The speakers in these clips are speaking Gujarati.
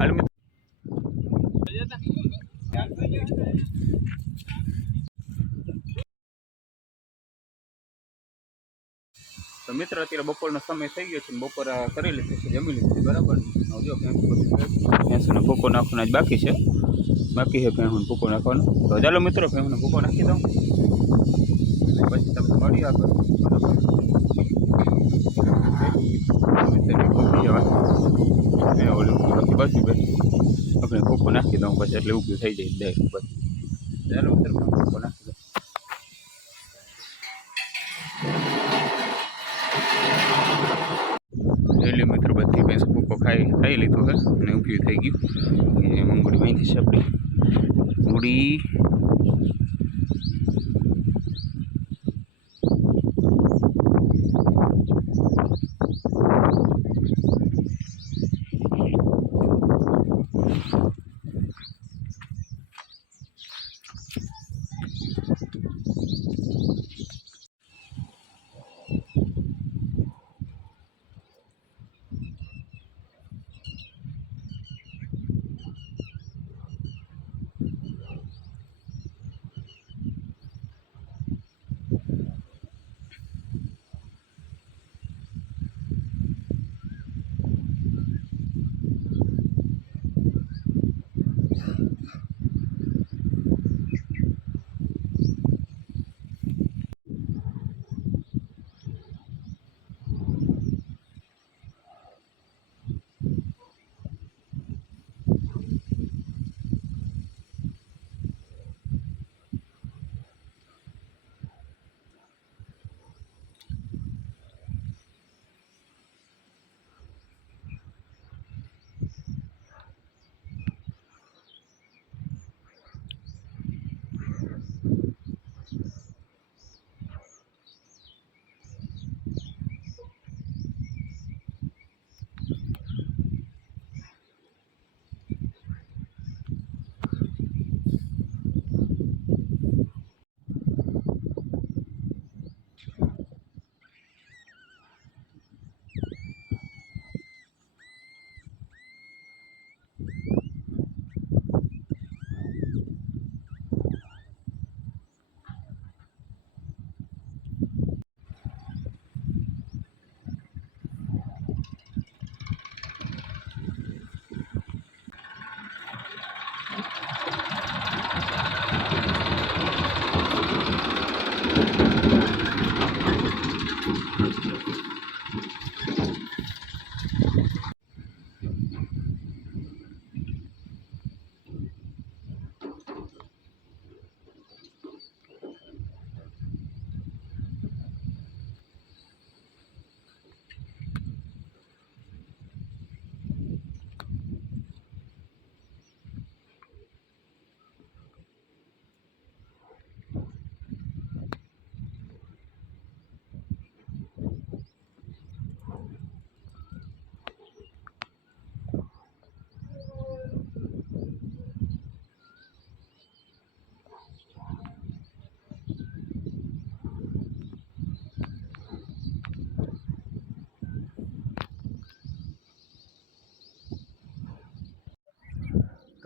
હાલ તો મિત્ર અત્યારે બપોરનો સમય થઈ ગયો છે, બપોર કરી લીધું છે, જમી લીધું છે બરાબર. જો ભેંસનો ભૂકો નાખવાનો જ બાકી છે, ભેંસનો ભૂકો નાખવાનો. તો ચાલો મિત્રો ભેંસનો ભૂકો નાખી દઉં, પછી તમને મળી આગળ બરાબર. બસ આપણે ભૂકો નાખી દઉં પછી એટલે ઊભું થઈ જાય ડાયરેક્ટ. પછી ચાલો મિત્રો ભૂકો નાખી દઉં. એટલે મિત્રો બધી ભેંસ ભૂકો ખાઈ લીધો છે અને ઊભી થઈ ગયું. મંગળી વાંચી છે આપણી મૂડી.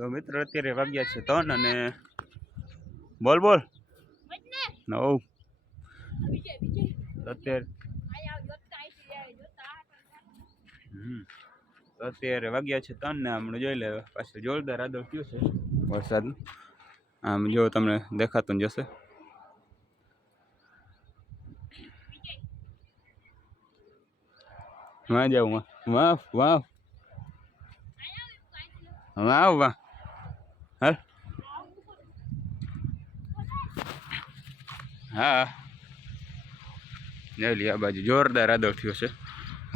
તો મિત્રો અત્યારે વાગ્યા છે 3 અને બોલ 9. અત્યારે વાગ્યા છે 3 ને હમણાં જોઈ લે પાછું જોરદાર આદળ થયું છે વરસાદનું. આમ જો તમને દેખાતું જ જશે. વાહ જાઉં વાહ વાહ વાહ વાહ હાલ. હા જોઈ લી આ બાજુ જોરદાર આદળ થયો છે.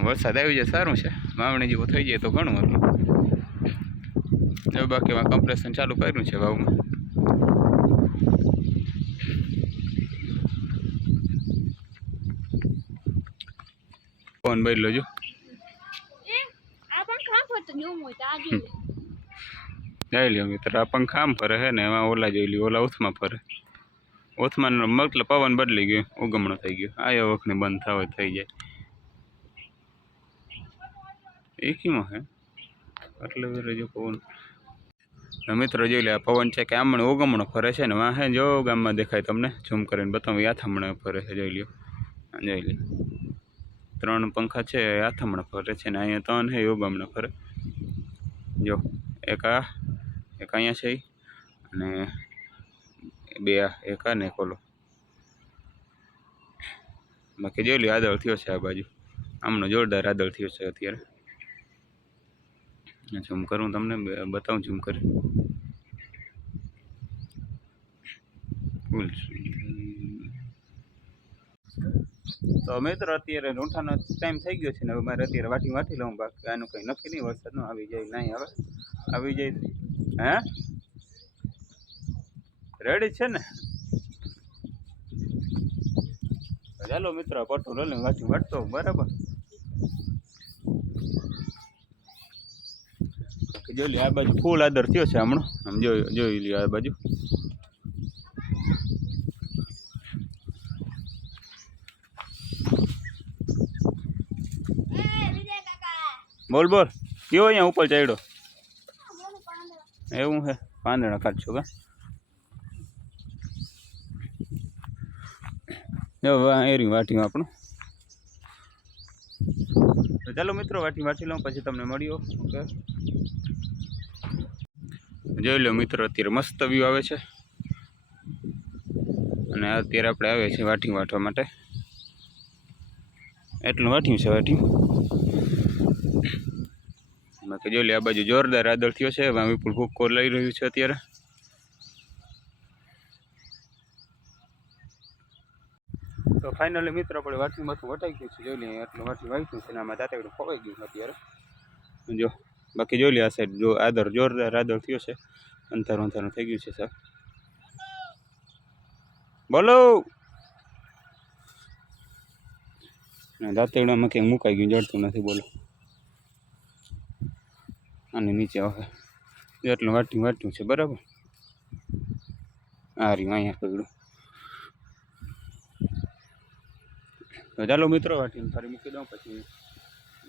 વરસાદ આવી જાય સારું છે, વાવણી જેવું થઈ જાય તો ઘણું હતું. એ બાકીમાં કમ્પ્રેશન ચાલુ કર્યું છે વાવમાં. ફોન બદલો જો જોઈ લ્યો મિત્ર, આ પંખા આમ ફરે છે ને એમાં ઓલા જોઈ લ્યો, ઓલા ઉથમાં ફરે. ઉથમાં મતલબ પવન બદલી ગયો, ઉગમણો થઈ ગયો. આ વખતની બંધ થાય થઈ જાય. એકીમાં હે એટલે જો પવન મિત્રો જોઈ લે આ પવન છે કે આમણે ઓગમણો ફરે છે ને વાહે જો ગામમાં દેખાય તમને ઝૂમ કરીને બતાવું આથમણે ફરે છે જોઈ લ્યો જોઈ લે 3 પંખા છે આથમણે ફરે છે ને અહીંયા 3 છે ઓગમણે ફરે જો એક અહીંયા છે અને 2 એક આ ને કોલો બાકી જોઈ લ્યો આદળ થયો છે આ બાજુ આમનો જોરદાર આદળ થયો છે અત્યારે ઝૂમ કરું તમને બતાવું ઝૂમ કરી ફૂલ તો મિત્રો અત્યારે રોંઠાનો ટાઈમ થઈ ગયો છે ને હવે મારે અત્યારે વાટી લઉં બાકી આનું કંઈ નક્કી નહીં વરસાદ ન આવી જાય નહીં હવે આવી જાય હે રેડી છે ને ચાલો મિત્રો પટોલ લઈને વાટતો બરાબર જોઈ લે આ બાજુ ફૂલ આદર થયો છે હમણાં આમ જોઈ લ્યો આ બાજુ બોલ બોલ કયો અહીંયા ઉપર ચડ્યો એવું હે પાંદડા કાઢશો કા જો એરી વાટીમાં આપણું તો ચાલો મિત્રો વાટી લઉં પછી તમને મળ્યો ઓકે જોઈ લો મિત્રો અત્યારે મસ્ત વ્યૂ આવે છે અને અત્યારે આપણે આવે છે વાટવા માટે એટલું વાટ્યું છે બાકી જોઈ લે આ બાજુ જોરદાર આદળ થયો છે વિપુલ ભૂક્કો લઈ રહ્યું છે અત્યારે તો ફાઇનલી મિત્રો આપણે વાટણીમાંથી વટાઈ ગયું છે જોઈ લઈએ એટલું વાટણી વાવ્યું છે આમાં દાંતેડું ખવાઈ ગયું અત્યારે જો બાકી જોઈ લે આ સાઈડ જો આદર જોરદાર આદર થયો છે અંધારું થઈ ગયું છે સર બોલો દાંતેડામાં ક્યાંક મુકાઈ ગયું જડતું નથી બોલો અને નીચે હવે એટલું વાટ્યું છે બરાબર આ રહ્યું અહીંયા પગડું તો ચાલો મિત્રો વાટીને ફરી મૂકી દઉં પછી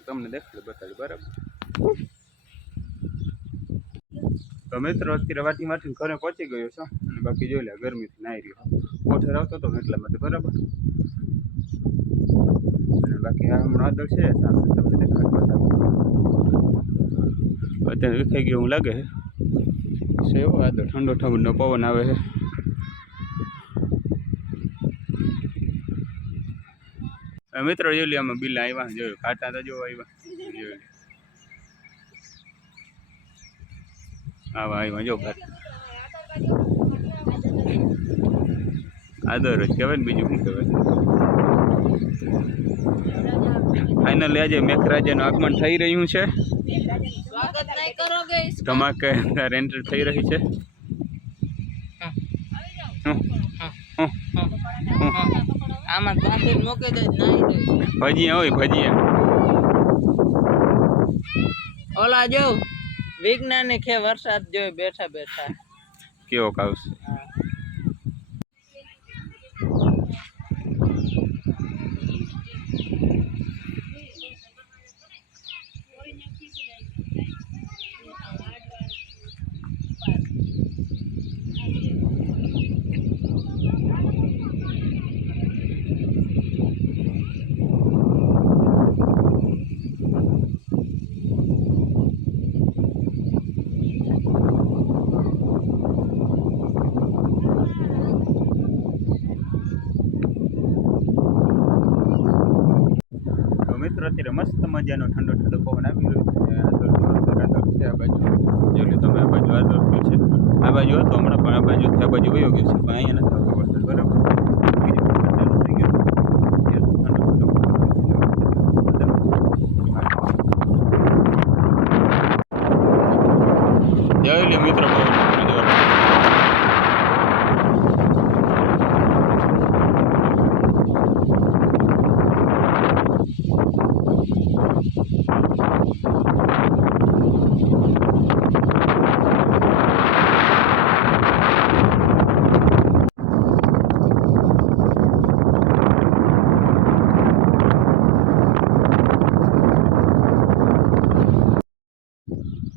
તમને દેખાડે બતાડ્યું બરાબર તો મિત્રો અત્યારે વાટીને ઘરે પહોંચી ગયો છો અને બાકી જોઈ લે ગરમીથી નાહી રહ્યો ઓઠર આવતો હતો એટલા માટે બરાબર અને બાકી આ હમણાં આદળ છે તમને દેખાડ બતાવું અત્યારે વિખાઈ ગયો એવું લાગે છે એવો આદળ ઠંડો પવન આવે છે મિત્રો જોઈ લે આમાં બિલ આવ્યા જોયું કાંટા તો જો આવ્યા જોઈ આવ્યા જો આદર જ કહેવાય ને બીજું શું કહેવાય ફાઇનલી આજે મેઘરાજાનું આગમન થઈ રહ્યું છે ધમાકેદાર એન્ટ્રી થઈ રહી છે આમાં ગાંધી મોકે દે નહીં ભજીયા હોય ભજીયા ઓલા જો વિજ્ઞાની કે વરસાદ જોઈ બેઠા કેવો આવશે અત્યારે મસ્ત મજાનો ઠંડો પવન આવી રહ્યો છે આ બાજુ જોઈ તમે આ બાજુ આદર છે આ બાજુ હતો હમણાં પણ આ બાજુ આ બાજુ વયો ગયો છે પણ અહીંયા નથી આવતો વરસાદ બરાબર ચાલુ થઈ ગયો જોઈ લે મિત્રો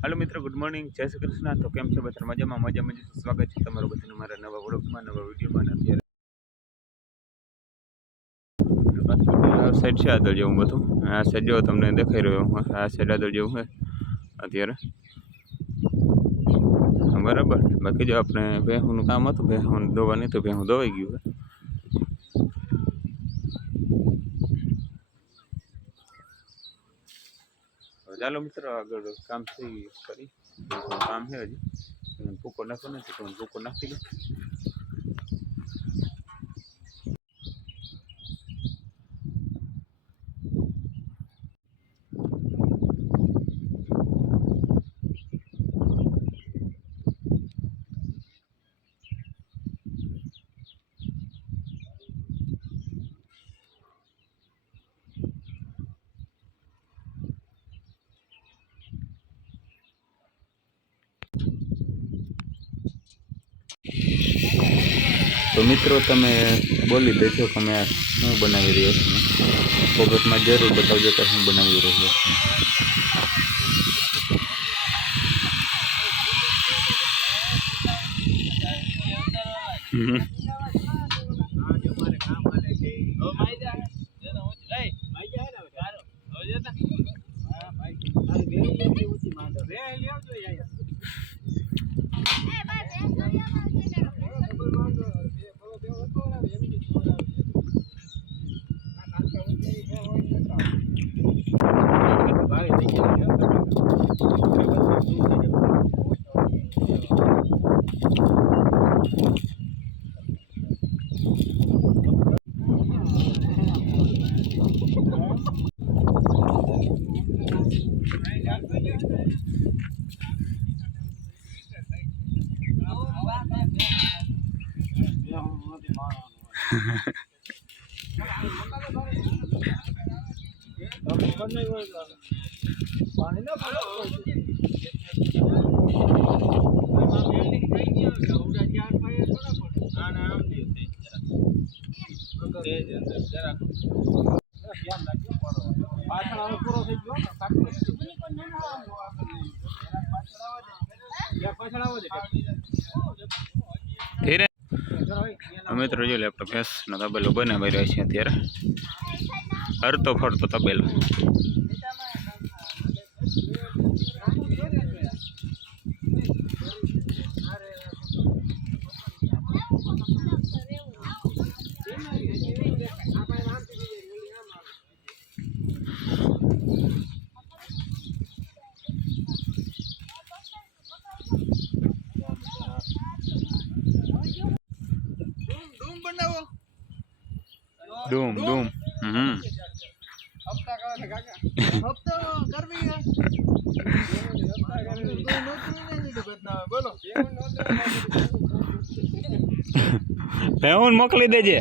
હાલો મોર્નિંગ, જય શ્રી કૃષ્ણ. તો કેમ છો બધા? મજામાં મજામાં જ સ્વાગત છે તમારું બધાનું મારા નવા વ્લોગમાં, નવા વિડીયોમાં. અત્યારે સાઈડ છે આદર જેવું બધું. આ સાઈડ જેવો તમને દેખાઈ રહ્યો હું, આ સાઈડ આદર જેવું છે અત્યારે બરાબર. બાકી જો આપણે ભેહુંનું કામ હતું, ભેહું દોવાની તો ભેહું દોવાઈ ગયું છે. ચાલો મિત્રો, આગળ કામ થઈ કરી કામ છે હજી. ભૂકો નાખો નથી તો ભૂકો નાખી દો. તો મિત્રો તમે બોલી દેજો કે મેં હું બનાવી રહ્યો છું. કોમેન્ટમાં જરૂર બતાવજો કે હું બનાવી રહ્યો છું. મિત્રો જોઈ લે, આપણે ભેંસનો તબેલો બનાવી રહ્યા છીએ અત્યારે. હરતો ફરતો તબેલો. ડૂમ ડૂમ. ભેહું મોકલી દેજે.